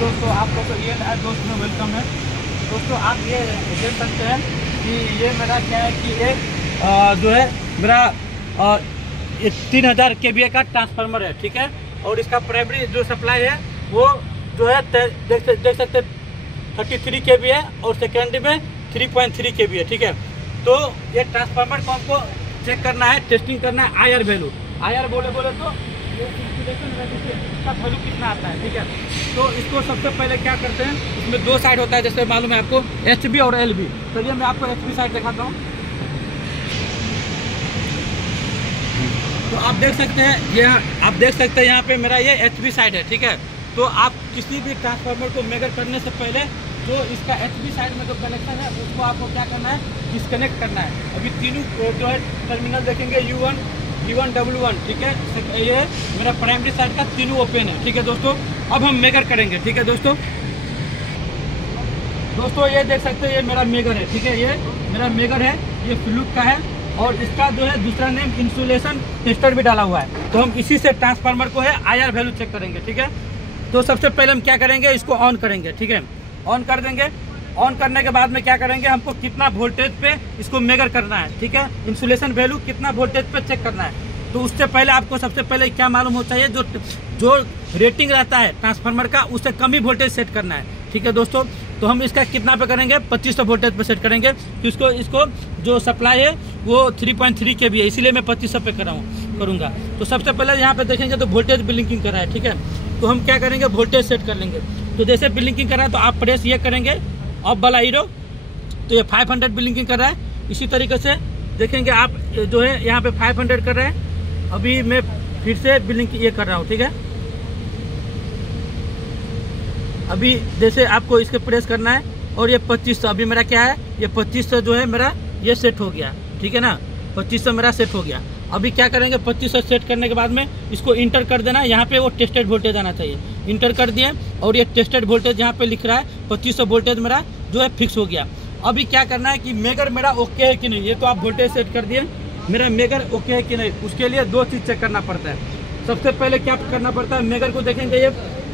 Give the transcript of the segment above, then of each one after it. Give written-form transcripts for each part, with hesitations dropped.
दोस्तों आप लोग को ये नया दोस्त में वेलकम है। दोस्तों आप ये देख सकते हैं कि ये मेरा क्या है कि एक जो है मेरा 3000 kVA का ट्रांसफार्मर है, ठीक है। और इसका प्राइमरी जो सप्लाई है वो जो है देख सकते 33 kVA और सेकेंडरी में 3.3 kVA, ठीक है। तो ये ट्रांसफार्मर को हमको चेक करना है, टेस्टिंग करना है आईआर वैल्यू। आईआर बोले तो ये इंसुलेशन रेजिस्टेंस का वैल्यू कितना आता है, ठीक है। तो इसको सबसे पहले क्या करते हैं, इसमें दो साइड होता है जैसे मालूम है आपको, HV और LV। चलिए मैं आपको HV साइड दिखाता हूँ। तो आप देख सकते हैं यहाँ पे मेरा ये HV साइड है, ठीक है। तो आप किसी भी ट्रांसफार्मर को मेजर करने से पहले जो इसका HV साइड में जो कनेक्शन है उसको आपको क्या करना है, डिस्कनेक्ट करना है। अभी तीनों जो है टर्मिनल देखेंगे U1, V1, W1, ठीक है। ये मेरा प्राइमरी साइड का तीनों ओपन है, ठीक है दोस्तों। अब हम मेजर करेंगे, ठीक है दोस्तों। ये देख सकते हैं ये मेरा मेजर है, ठीक है। ये मेरा मेजर है, ये फ्लूक का है और इसका जो है दूसरा नेम इंसुलेशन टेस्टर भी डाला हुआ है। तो हम इसी से ट्रांसफार्मर को है आईआर वैल्यू चेक करेंगे, ठीक है। तो सबसे पहले हम क्या करेंगे, इसको ऑन करेंगे, ठीक है। ऑन कर देंगे। ऑन करने के बाद में क्या करेंगे, हमको कितना वोल्टेज पे इसको मेजर करना है, ठीक है। इंसुलेशन वैल्यू कितना वोल्टेज पे चेक करना है। तो उससे पहले आपको सबसे पहले क्या मालूम होता है, जो रेटिंग रहता है ट्रांसफार्मर का उससे कम ही वोल्टेज सेट करना है, ठीक है दोस्तों। तो हम इसका कितना पे करेंगे, 2500 वोल्टेज पे सेट करेंगे। तो इसको जो सप्लाई है वो 3.3 kV है, इसीलिए मैं 2500 पे करूँगा। तो सबसे पहले यहाँ पे देखेंगे तो वोल्टेज ब्लिंकिंग कर रहा है, ठीक है। तो हम क्या करेंगे, वोल्टेज सेट कर लेंगे। तो जैसे ब्लिंकिंग कर रहा है तो आप प्रेस ये करेंगे ऑफ वाला हीरो, तो ये 500 ब्लिंकिंग कर रहा है। इसी तरीके से देखेंगे आप जो है यहाँ पे 500 कर रहे हैं। अभी मैं फिर से ब्लिंकिंग ये कर रहा हूँ, ठीक है। अभी जैसे आपको इसके प्रेस करना है और ये 2500, अभी मेरा क्या है, ये 2500 जो है मेरा ये सेट हो गया, ठीक है ना। 2500 मेरा सेट हो गया। अभी क्या करेंगे, 2500 सेट करने के बाद में इसको इंटर कर देना। यहाँ पे वो टेस्टेड वोल्टेज आना चाहिए, इंटर कर दिए और ये टेस्टेड वोल्टेज यहाँ पे लिख रहा है 2500 वोल्टेज मेरा जो है फिक्स हो गया। अभी क्या करना है कि मेजर मेरा ओके है कि नहीं, ये तो आप वोल्टेज सेट कर दिए, मेरा मेजर ओके है कि नहीं, उसके लिए दो चीज़ चेक करना पड़ता है। सबसे पहले क्या करना पड़ता है, मेजर को देखेंगे ये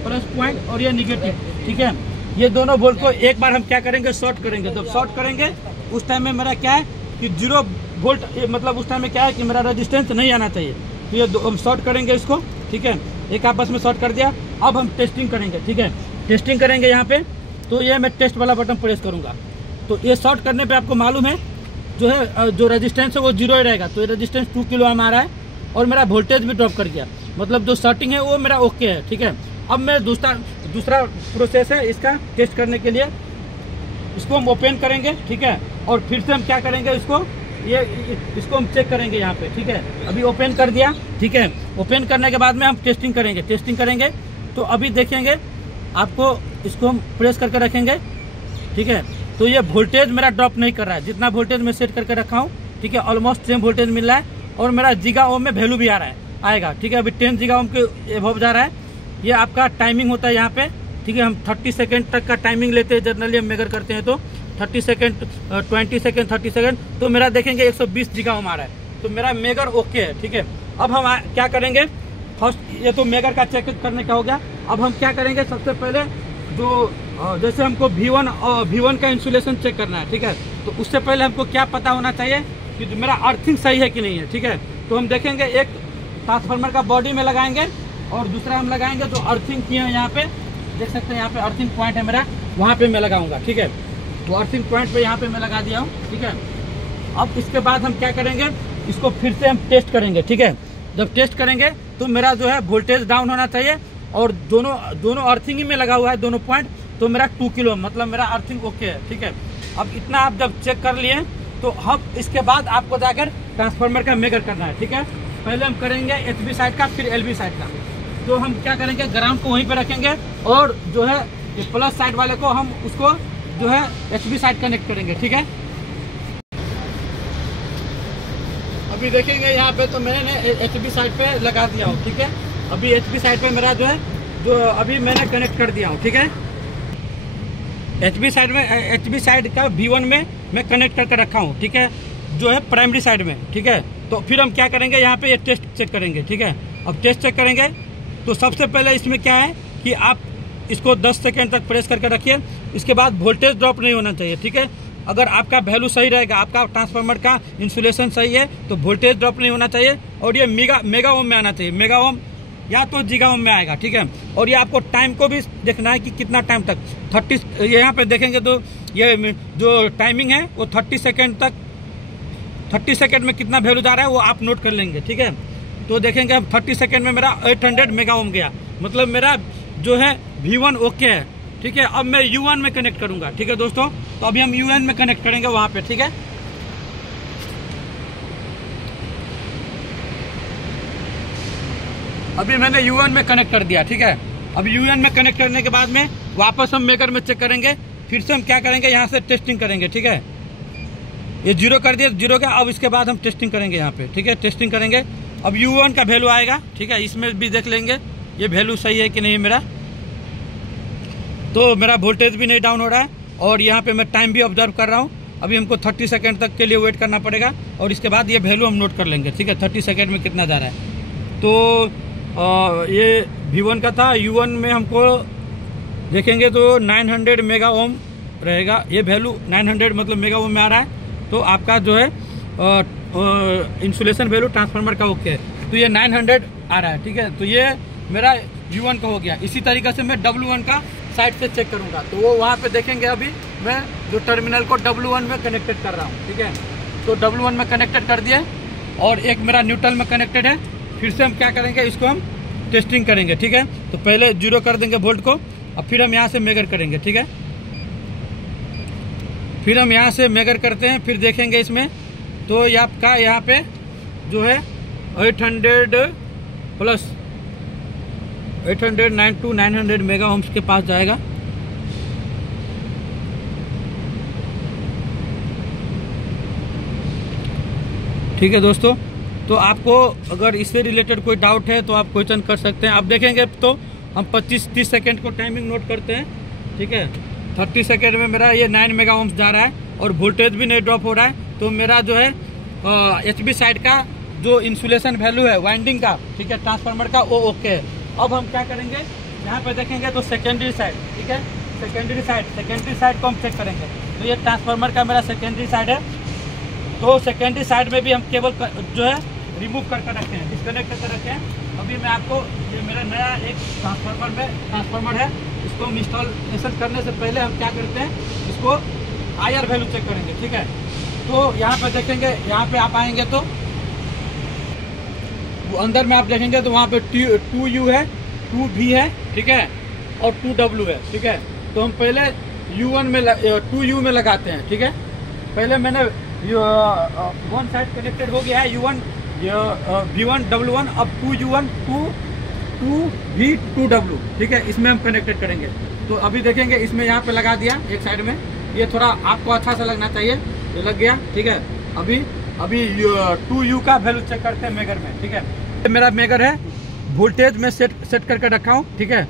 प्लस पॉइंट और ये निगेटिव, ठीक है। ये दोनों बोल्ट को एक बार हम क्या करेंगे, शॉर्ट करेंगे। जब शॉर्ट करेंगे उस टाइम में मेरा क्या है कि 0 वोल्ट, मतलब उस टाइम में क्या है कि मेरा रेजिस्टेंस नहीं आना चाहिए। तो ये हम शॉर्ट करेंगे इसको, ठीक है। एक आपस में शॉर्ट कर दिया। अब हम टेस्टिंग करेंगे, ठीक है। टेस्टिंग करेंगे यहाँ पे, तो ये मैं टेस्ट वाला बटन प्रेस करूँगा। तो ये शॉर्ट करने पे आपको मालूम है जो है जो रेजिस्टेंस है वो 0 ही रहेगा। तो ये रेजिस्टेंस 2 किलो आ रहा है और मेरा वोल्टेज भी ड्रॉप कर गया, मतलब जो शॉर्टिंग है वो मेरा ओके है, ठीक है। अब मैं दूसरा प्रोसेस है इसका टेस्ट करने के लिए, इसको हम ओपन करेंगे, ठीक है। और फिर से हम क्या करेंगे, इसको हम चेक करेंगे यहाँ पे, ठीक है। अभी ओपन कर दिया, ठीक है। ओपन करने के बाद में हम टेस्टिंग करेंगे। तो अभी देखेंगे आपको, इसको हम प्रेस करके रखेंगे, ठीक है। तो ये वोल्टेज मेरा ड्रॉप नहीं कर रहा है, जितना वोल्टेज मैं सेट करके रखा हूँ, ठीक है। ऑलमोस्ट सेम वोल्टेज मिल रहा है और मेरा जिगा ओम में वैल्यू भी आएगा, ठीक है। अभी 10 जिगा ओम के एबव जा रहा है। ये आपका टाइमिंग होता है यहाँ पे, ठीक है। हम 30 सेकेंड तक का टाइमिंग लेते हैं, जनरली हम मेजर करते हैं तो 30 सेकेंड, 20 सेकेंड, 30 सेकेंड। तो मेरा देखेंगे 120 जिगा ओम आ रहा है, तो मेरा मेजर ओके है, ठीक है। अब हम क्या करेंगे, फर्स्ट ये तो मेजर का चेक करने का हो गया। अब हम क्या करेंगे, सबसे पहले जो जैसे हमको V1 का इंसुलेशन चेक करना है, ठीक है। तो उससे पहले हमको क्या पता होना चाहिए कि जो मेरा अर्थिंग सही है कि नहीं है, ठीक है। तो हम देखेंगे, एक ट्रांसफार्मर का बॉडी में लगाएंगे और दूसरा हम लगाएंगे जो अर्थिंग किए हैं यहाँ पे, देख सकते हैं यहाँ पे अर्थिंग पॉइंट है मेरा, वहाँ पे मैं लगाऊंगा, ठीक है। तो अर्थिंग पॉइंट पे यहाँ पे मैं लगा दिया हूँ, ठीक है। अब इसके बाद हम क्या करेंगे, इसको फिर से हम टेस्ट करेंगे, ठीक है। जब टेस्ट करेंगे तो मेरा जो है वोल्टेज डाउन होना चाहिए और दोनों अर्थिंग ही में लगा हुआ है दोनों पॉइंट। तो मेरा 2 किलो, मतलब मेरा अर्थिंग ओके है, ठीक है। अब इतना आप जब चेक कर लिए तो हम इसके बाद आपको जाकर ट्रांसफार्मर का मेजर करना है, ठीक है। पहले हम करेंगे HV साइड का, फिर LV साइड का। तो हम क्या करेंगे, ग्राउंड को वहीं पे रखेंगे और जो है प्लस साइड वाले को हम उसको जो है HV साइड कनेक्ट करेंगे, ठीक है। अभी देखेंगे यहाँ पे तो मैंने HV साइड पे लगा दिया हूँ, ठीक है। अभी HV साइड पे मेरा जो है अभी मैंने कनेक्ट कर दिया हूँ, ठीक है। HV साइड का V1 में मैं कनेक्ट करके रखा हूँ, ठीक है, जो है प्राइमरी साइड में, ठीक है। तो फिर हम क्या करेंगे, यहाँ पे ये टेस्ट चेक करेंगे, ठीक है। अब टेस्ट चेक करेंगे तो सबसे पहले इसमें क्या है कि आप इसको 10 सेकेंड तक प्रेस करके रखिए। इसके बाद वोल्टेज ड्रॉप नहीं होना चाहिए, ठीक है। अगर आपका वैल्यू सही रहेगा, आपका ट्रांसफार्मर का इंसुलेशन सही है, तो वोल्टेज ड्रॉप नहीं होना चाहिए और ये मेगा ओम में आना चाहिए। मेगा ओम या तो जीगा ओम में आएगा, ठीक है। और ये आपको टाइम को भी देखना है कि कितना टाइम तक 30, यहाँ पे देखेंगे तो ये जो टाइमिंग है वो 30 सेकेंड तक, 30 सेकेंड में कितना वैल्यू जा रहा है वो आप नोट कर लेंगे, ठीक है। तो देखेंगे हम 30 सेकेंड में मेरा 800 मेगा ओम गया, मतलब मेरा जो है V1 ओके है, ठीक है। अब मैं U1 में कनेक्ट करूंगा, ठीक है दोस्तों। तो अभी हम U1 में कनेक्ट करेंगे वहां पे, ठीक है। अभी मैंने U1 में कनेक्ट कर दिया, ठीक है। अब U1 में कनेक्ट करने के बाद में वापस हम मेकर में चेक करेंगे। फिर से हम क्या करेंगे, यहाँ से टेस्टिंग करेंगे, ठीक है। ये 0 कर दिया, 0 का। अब इसके बाद हम टेस्टिंग करेंगे यहाँ पे, ठीक है। टेस्टिंग करेंगे, अब U1 का वैल्यू आएगा, ठीक है। इसमें भी देख लेंगे ये वैल्यू सही है कि नहीं मेरा। तो मेरा वोल्टेज भी नहीं डाउन हो रहा है और यहाँ पे मैं टाइम भी ऑब्जर्व कर रहा हूँ। अभी हमको 30 सेकेंड तक के लिए वेट करना पड़ेगा और इसके बाद ये वैल्यू हम नोट कर लेंगे, ठीक है। 30 सेकेंड में कितना जा रहा है। तो ये V1 का था। U1 में हमको देखेंगे तो 900 मेगा ओम रहेगा। ये वैल्यू 900 मतलब मेगा ओम में आ रहा है। तो आपका जो है इंसुलेशन वैल्यू ट्रांसफार्मर का ओके है। तो ये 900 आ रहा है, ठीक है। तो ये मेरा U1 का हो गया। इसी तरीके से मैं W1 का साइड से चेक करूंगा, तो वो वहाँ पे देखेंगे। अभी मैं जो टर्मिनल को W1 में कनेक्टेड कर रहा हूँ, ठीक है। तो W1 में कनेक्टेड कर दिए और एक मेरा न्यूट्रल में कनेक्टेड है। फिर से हम क्या करेंगे, इसको हम टेस्टिंग करेंगे, ठीक है। तो पहले 0 कर देंगे वोल्ट को और फिर हम यहाँ से मेजर करेंगे, ठीक है। फिर हम यहाँ से मेजर करते हैं, फिर देखेंगे इसमें। तो ये आपका यहाँ पे जो है 800 प्लस 809 to 900 मेगा ओम्स के पास जाएगा। ठीक है दोस्तों। तो आपको अगर इससे रिलेटेड कोई डाउट है तो आप क्वेश्चन कर सकते हैं। आप देखेंगे तो हम 25-30 सेकेंड को टाइमिंग नोट करते हैं, ठीक है। 30 सेकेंड में मेरा ये 9 मेगा ओम्स जा रहा है और वोल्टेज भी नहीं ड्रॉप हो रहा है। तो मेरा जो है HV साइड का जो इंसुलेशन वैल्यू है वाइंडिंग का, ठीक है, ट्रांसफार्मर का, वो ओके है। अब हम क्या करेंगे, यहाँ पे देखेंगे तो सेकेंडरी साइड, ठीक है। सेकेंडरी साइड को हम चेक करेंगे। तो ये ट्रांसफार्मर का मेरा सेकेंडरी साइड है। तो सेकेंडरी साइड में भी हम केबल जो है रिमूव करके रखे हैं, डिस्कनेक्ट करके रखे हैं। अभी मैं आपको, ये मेरा नया एक ट्रांसफार्मर है, इसको हम इंस्टॉलेशन करने से पहले हम क्या करते हैं, इसको IR वैल्यू चेक करेंगे, ठीक है। तो यहाँ पे देखेंगे, यहाँ पे आप आएंगे तो अंदर में आप देखेंगे तो वहाँ पे 2U है, 2V है, ठीक है, और 2W है, ठीक है। तो हम पहले U1 में 2U में लगाते हैं, ठीक है। पहले मैंने 1 साइड कनेक्टेड हो गया है U1 V1 W1। अब 2U1 2V 2W, ठीक है, इसमें हम कनेक्टेड करेंगे। तो अभी देखेंगे इसमें यहाँ पे लगा दिया एक साइड में। ये थोड़ा आपको अच्छा सा लगना चाहिए, ये लग गया, ठीक है। अभी 2U का वैल्यू चेक करते हैं मेगर में, ठीक है। मेरा मेगर है, वोल्टेज में सेट करके रखा हूँ, ठीक है।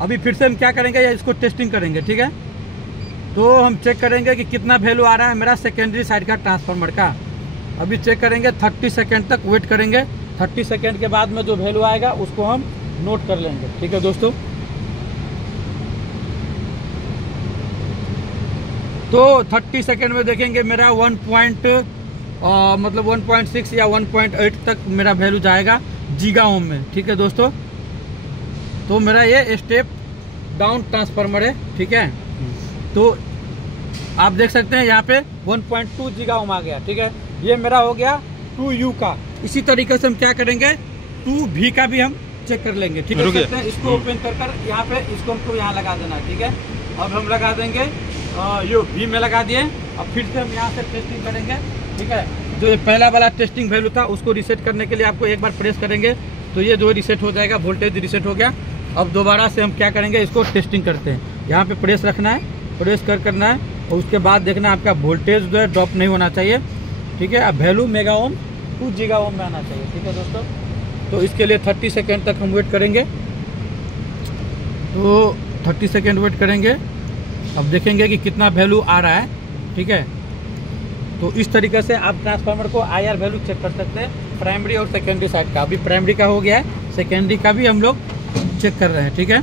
अभी फिर से हम क्या करेंगे, या इसको टेस्टिंग करेंगे, ठीक है। तो हम चेक करेंगे कि कितना वैल्यू आ रहा है मेरा सेकेंडरी साइड का ट्रांसफार्मर का। अभी चेक करेंगे, 30 सेकेंड तक वेट करेंगे। 30 सेकेंड के बाद में जो वैल्यू आएगा उसको हम नोट कर लेंगे, ठीक है दोस्तों। तो 30 सेकेंड में देखेंगे मेरा 1.6 या 1.8 तक मेरा वैल्यू जाएगा जीगा ओम में, ठीक है दोस्तों। तो मेरा ये स्टेप डाउन ट्रांसफार्मर है, ठीक है। तो आप देख सकते हैं यहाँ पे 1.2 जीगा ओम आ गया, ठीक है। ये मेरा हो गया 2U का। इसी तरीके से हम क्या करेंगे, 2V का भी हम चेक कर लेंगे, ठीक है। इसको ओपन कर यहाँ पे इसको हमको यहाँ लगा देना है, ठीक है। अब हम लगा देंगे यो V में लगा दिए। अब फिर से हम यहाँ से टेस्टिंग करेंगे, ठीक है। जो पहला वाला टेस्टिंग वैल्यू था उसको रीसेट करने के लिए आपको एक बार प्रेस करेंगे तो ये जो रीसेट हो जाएगा, वोल्टेज रीसेट हो गया। अब दोबारा से हम क्या करेंगे, इसको टेस्टिंग करते हैं। यहाँ पे प्रेस रखना है, प्रेस करना है और उसके बाद देखना आपका वोल्टेज जो है ड्रॉप नहीं होना चाहिए, ठीक है। अब वैल्यू मेगा ओम 2 जीगा ओम में आना चाहिए, ठीक है दोस्तों। तो इसके लिए 30 सेकेंड तक हम वेट करेंगे। तो 30 सेकेंड वेट करेंगे। अब देखेंगे कि कितना वैल्यू आ रहा है, ठीक है। तो इस तरीके से आप ट्रांसफार्मर को IR वैल्यू चेक कर सकते हैं, प्राइमरी और सेकेंडरी साइड का। अभी प्राइमरी का हो गया है, सेकेंडरी का भी हम लोग चेक कर रहे हैं, ठीक है।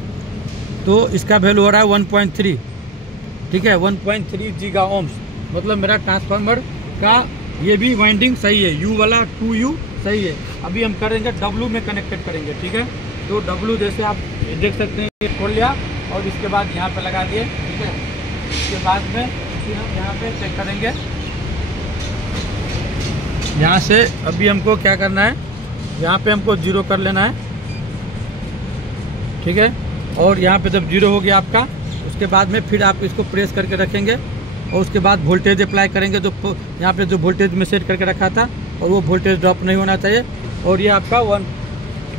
तो इसका वैल्यू हो रहा है 1.3, ठीक है, 1.3 गीगा ओम्स। मतलब मेरा ट्रांसफार्मर का ये भी वाइंडिंग सही है, यू वाला 2U सही है। अभी हम करेंगे W में कनेक्टेड करेंगे, ठीक है। तो W जैसे आप देख सकते हैं, ये खोल लिया और इसके बाद यहाँ पे लगा दिए, ठीक है। इसके बाद में फिर हम यहाँ पे चेक करेंगे, यहाँ से अभी हमको क्या करना है, यहाँ पे हमको 0 कर लेना है, ठीक है। और यहाँ पे जब 0 हो गया आपका, उसके बाद में फिर आप इसको प्रेस करके रखेंगे और उसके बाद वोल्टेज अप्लाई करेंगे। जो यहाँ पे जो वोल्टेज में सेट करके रखा था और वो वोल्टेज ड्रॉप नहीं होना चाहिए। और ये आपका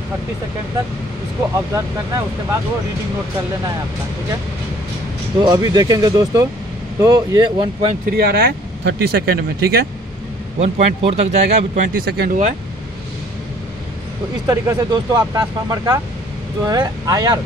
30 सेकेंड तक इसको ऑब्जर्व करना है, उसके बाद वो रीडिंग नोट कर लेना है आपका, ठीक है। तो अभी देखेंगे दोस्तों, तो ये 1.3 आ रहा है 30 सेकेंड में, ठीक है। 1.4 तक जाएगा, अभी 20 सेकेंड हुआ है। तो इस तरीके से दोस्तों आप ट्रांसफार्मर का जो है IR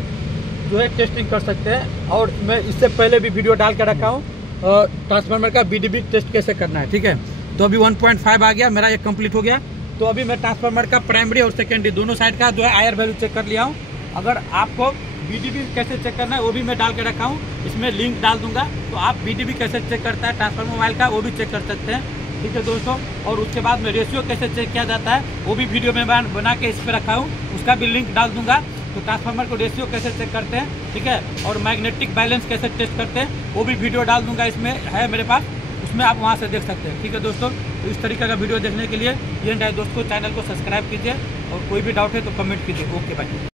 जो है टेस्टिंग कर सकते हैं। और मैं इससे पहले भी वीडियो डाल के रखा हूँ ट्रांसफार्मर का BDB टेस्ट कैसे करना है, ठीक है। तो अभी 1.5 आ गया, मेरा ये कंप्लीट हो गया। तो अभी मैं ट्रांसफार्मर का प्राइमरी और सेकेंडरी दोनों साइड का जो है IR वैल्यू चेक कर लिया हूँ। अगर आपको BDB कैसे चेक करना है वो भी मैं डाल के रखा हूँ, इसमें लिंक डाल दूंगा। तो आप BDB कैसे चेक करता है ट्रांसफार्मर मोबाइल का वो भी चेक कर सकते हैं, ठीक है दोस्तों। और उसके बाद में रेशियो कैसे चेक किया जाता है वो भी वीडियो में बना के इस पर रखा हूँ, उसका भी लिंक डाल दूंगा। तो ट्रांसफार्मर को रेशियो कैसे चेक करते हैं, ठीक है, और मैग्नेटिक बैलेंस कैसे टेस्ट करते हैं वो भी वीडियो डाल दूंगा, इसमें है मेरे पास, उसमें आप वहां से देख सकते हैं, ठीक है दोस्तों। तो इस तरीके का वीडियो देखने के लिए ये दोस्तों चैनल को सब्सक्राइब कीजिए और कोई भी डाउट है तो कमेंट कीजिए। Okay bye.